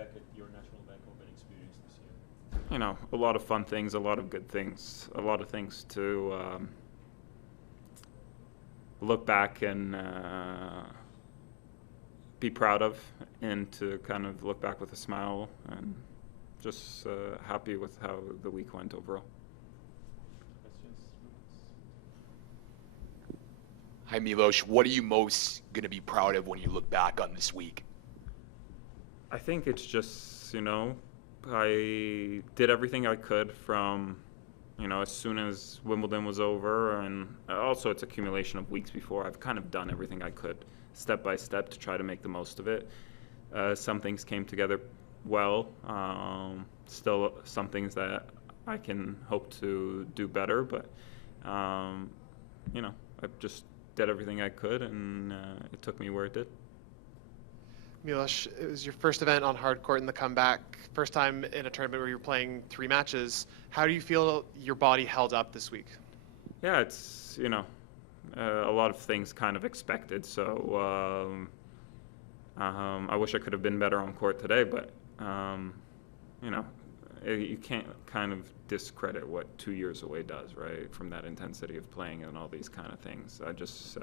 back at your National Bank Open experience this year? You know, a lot of fun things, a lot of good things, a lot of things to look back and be proud of, and to kind of look back with a smile, and just happy with how the week went overall. Questions? Hi, Milos. What are you most going to be proud of when you look back on this week? I think it's just, I did everything I could from, as soon as Wimbledon was over, and also it's accumulation of weeks before. I've kind of done everything I could, step by step, to try to make the most of it. Some things came together well. Still some things that I can hope to do better, but, I just did everything I could, and it took me where it did. Milos, it was your first event on hard court in the comeback, first time in a tournament where you're playing 3 matches. How do you feel your body held up this week? Yeah, it's, a lot of things kind of expected. So I wish I could have been better on court today, but, you can't kind of discredit what 2 years away does, right, from that intensity of playing and all these kind of things. I just...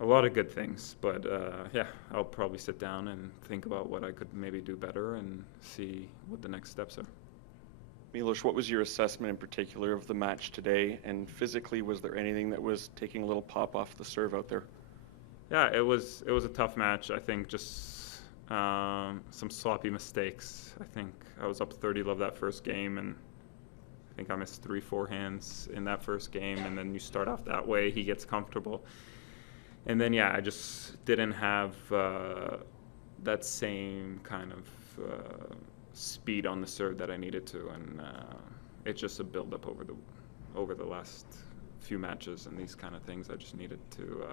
a lot of good things, but I'll probably sit down and think about what I could maybe do better and see what the next steps are. Milos, what was your assessment in particular of the match today? And physically, was there anything that was taking a little pop off the serve out there? Yeah, it was a tough match. I think just some sloppy mistakes. I think I was up 30-love that first game, and I think I missed 3 forehands in that first game, and then you start off that way, he gets comfortable. And then, I just didn't have that same kind of speed on the serve that I needed to, and it's just a build-up over the last few matches and these kind of things. I just needed to.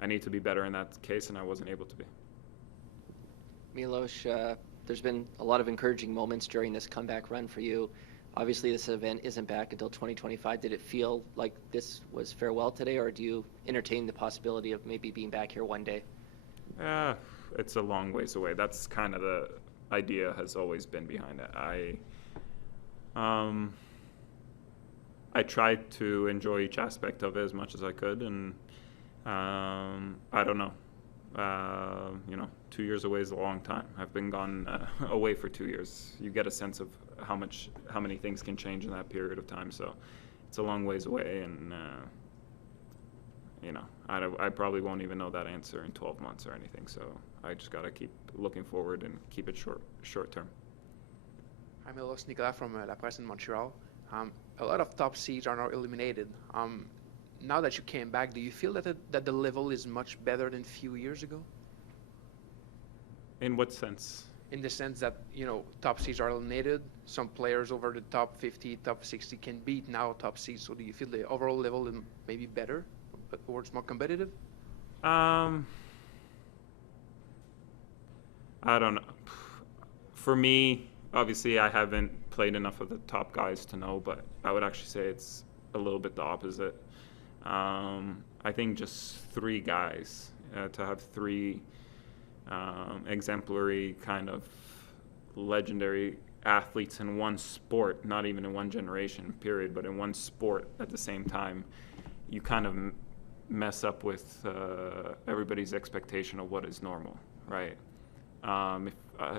I need to be better in that case, and I wasn't able to be. Milos, there's been a lot of encouraging moments during this comeback run for you. Obviously, this event isn't back until 2025. Did it feel like this was farewell today, or do you entertain the possibility of maybe being back here one day? It's a long ways away. That's kind of the idea has always been behind it. I tried to enjoy each aspect of it as much as I could, and I don't know. 2 years away is a long time. I've been gone away for 2 years. You get a sense of how many things can change in that period of time. So it's a long ways away, and I probably won't even know that answer in 12 months or anything. So I just got to keep looking forward and keep it short term. Hi, Milos. Nicolas from La Presse in Montreal. A lot of top seeds are now eliminated. Now that you came back, do you feel that the level is much better than a few years ago? In what sense? In the sense that, top seeds are eliminated. Some players over the top 50, top 60 can beat now top seeds. So do you feel the overall level is maybe better, or it's more competitive? I don't know. For me, obviously, I haven't played enough of the top guys to know, but I would actually say it's a little bit the opposite. I think just 3 guys, to have 3 exemplary kind of legendary athletes in one sport, not even in one generation period, but in one sport at the same time, you kind of mess up with everybody's expectation of what is normal, right?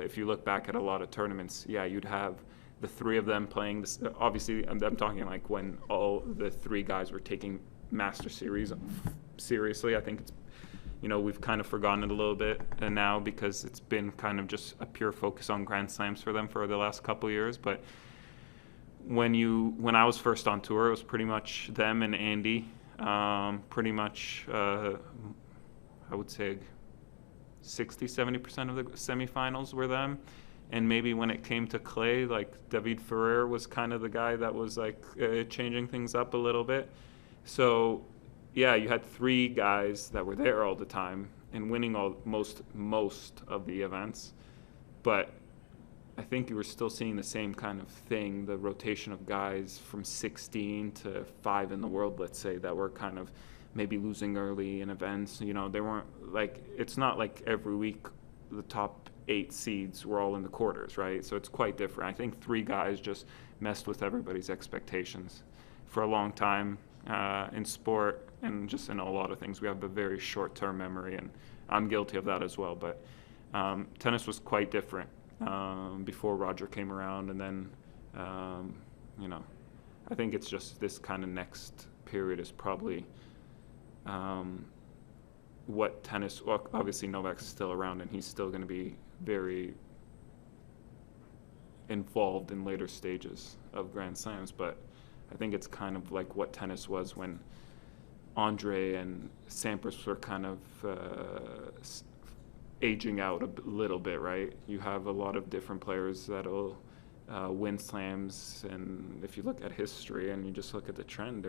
If you look back at a lot of tournaments, you'd have the 3 of them playing this. Obviously, I'm talking like when all the 3 guys were taking Master Series seriously. I think it's, we've kind of forgotten it a little bit now, because it's been kind of just a pure focus on Grand Slams for them for the last couple of years. But when I was first on tour, it was pretty much them and Andy. Pretty much, I would say 60-70% of the semifinals were them. And maybe when it came to clay, like David Ferrer was kind of the guy that was like changing things up a little bit. So, you had 3 guys that were there all the time and winning most of the events. But I think you were still seeing the same kind of thing, the rotation of guys from 16 to 5 in the world, let's say, that were kind of maybe losing early in events. They weren't like, it's not like every week the top 8 seeds were all in the quarters, right? So it's quite different. I think 3 guys just messed with everybody's expectations. For a long time in sport and just in a lot of things, we have a very short-term memory, and I'm guilty of that as well. But tennis was quite different before Roger came around, and then, you know, I think it's just this kind of next period is probably what tennis, well, obviously Novak's still around and he's still going to be very involved in later stages of Grand Slams, but I think it's kind of like what tennis was when Andre and Sampras were kind of aging out a little bit, right? You have a lot of different players that'll win slams, and if you look at history and you just look at the trend,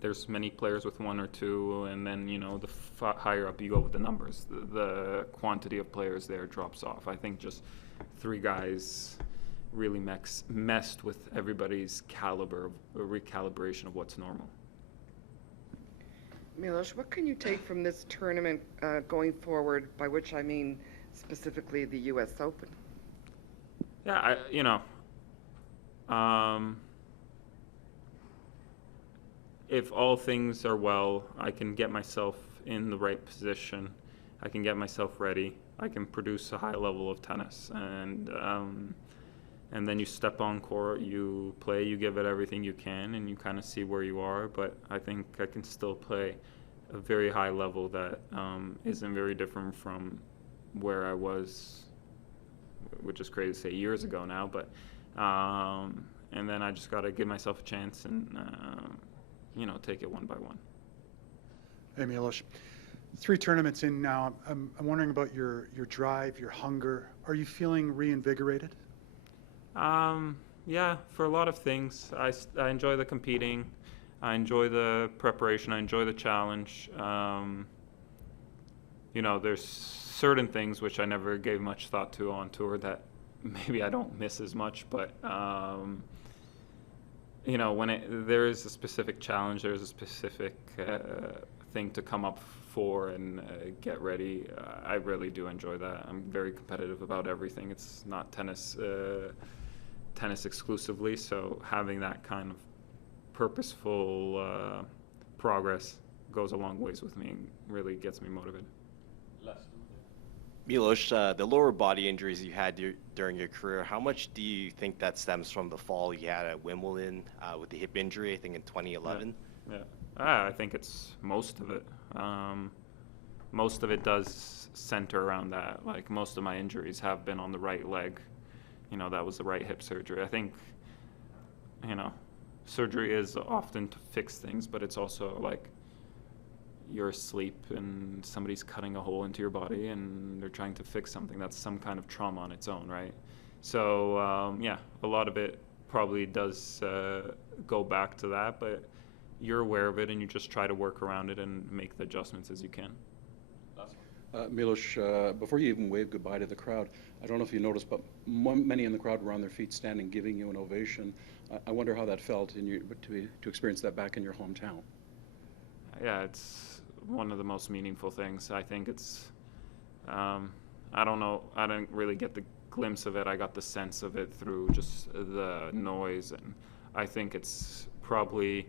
there's many players with 1 or 2, and then, you know, the higher up you go with the numbers, the quantity of players there drops off. I think just 3 guys really messed with everybody's caliber, a recalibration of what's normal. Milos, what can you take from this tournament going forward, by which I mean specifically the U.S. Open? Yeah, if all things are well, I can get myself in the right position. I can get myself ready. I can produce a high level of tennis, and then you step on court, you play, you give it everything you can, and you kind of see where you are. But I think I can still play a very high level that isn't very different from where I was, which is crazy to say years ago now. But and then I just got to give myself a chance and take it one by one. Hey, Milos. 3 tournaments in now. I'm wondering about your drive, your hunger. Are you feeling reinvigorated? Yeah, for a lot of things. I enjoy the competing. I enjoy the preparation. I enjoy the challenge. There's certain things which I never gave much thought to on tour that maybe I don't miss as much, but when there is a specific challenge, there's a specific thing to come up for and get ready. I really do enjoy that. I'm very competitive about everything. It's not tennis exclusively, so having that kind of purposeful progress goes a long ways with me and really gets me motivated. Milos, the lower body injuries you had during your career, how much do you think that stems from the fall you had at Wimbledon with the hip injury, I think in 2011? Yeah. I think it's most of it. Most of it does center around that. Like, most of my injuries have been on the right leg. That was the right hip surgery. I think, surgery is often to fix things, but it's also like you're asleep and somebody's cutting a hole into your body and they're trying to fix something. That's some kind of trauma on its own, right? So, a lot of it probably does go back to that, but you're aware of it and you just try to work around it and make the adjustments as you can. Milos, before you even waved goodbye to the crowd, I don't know if you noticed, but many in the crowd were on their feet standing, giving you an ovation. I wonder how that felt to experience that back in your hometown. Yeah, it's one of the most meaningful things. I think it's, I don't know, I didn't really get the glimpse of it. I got the sense of it through just the noise, and I think it's probably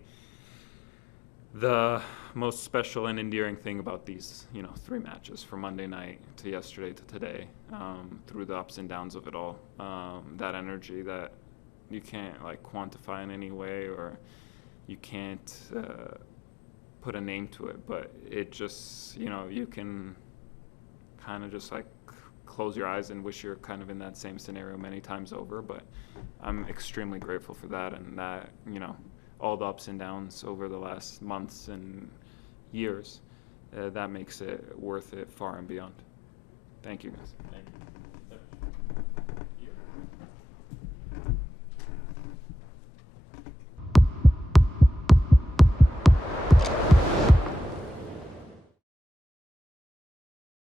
the most special and endearing thing about these, 3 matches from Monday night to yesterday to today, through the ups and downs of it all. That energy that you can't quantify in any way, or you can't put a name to it, but it just, you can kind of just close your eyes and wish you're kind of in that same scenario many times over. But I'm extremely grateful for that, and that, all the ups and downs over the last months and years, that makes it worth it far and beyond. Thank you, guys. Thank you.